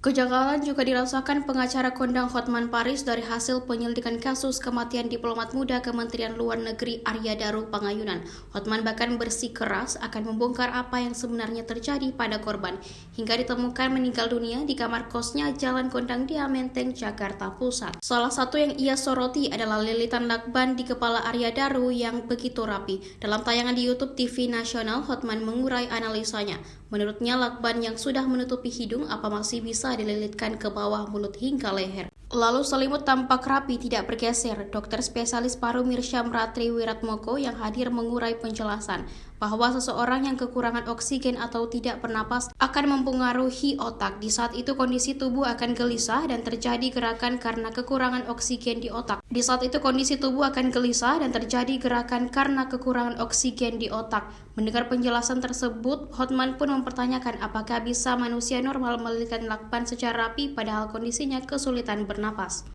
Kejanggalan juga dirasakan pengacara kondang Hotman Paris dari hasil penyelidikan kasus kematian diplomat muda Kementerian Luar Negeri Arya Daru Pangayunan. Hotman bahkan bersikeras akan membongkar apa yang sebenarnya terjadi pada korban, hingga ditemukan meninggal dunia di kamar kosnya Jalan Kondang Dia Menteng, Jakarta Pusat. Salah satu yang ia soroti adalah lilitan lakban di kepala Arya Daru yang begitu rapi. Dalam tayangan di YouTube TV nasional, Hotman mengurai analisanya. Menurutnya, lakban yang sudah menutupi hidung apa masih bisa dililitkan ke bawah mulut hingga leher. Lalu selimut tampak rapi tidak bergeser. Dokter spesialis paru Mirsyam Ratri Wiratmoko yang hadir mengurai penjelasan bahwa seseorang yang kekurangan oksigen atau tidak bernapas akan mempengaruhi otak. Di saat itu kondisi tubuh akan gelisah dan terjadi gerakan karena kekurangan oksigen di otak. Mendengar penjelasan tersebut, Hotman pun mempertanyakan apakah bisa manusia normal melilitkan lakban secara rapi padahal kondisinya kesulitan bernapas.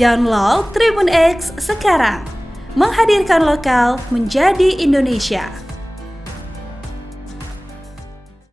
Download Tribun X sekarang, menghadirkan lokal menjadi Indonesia.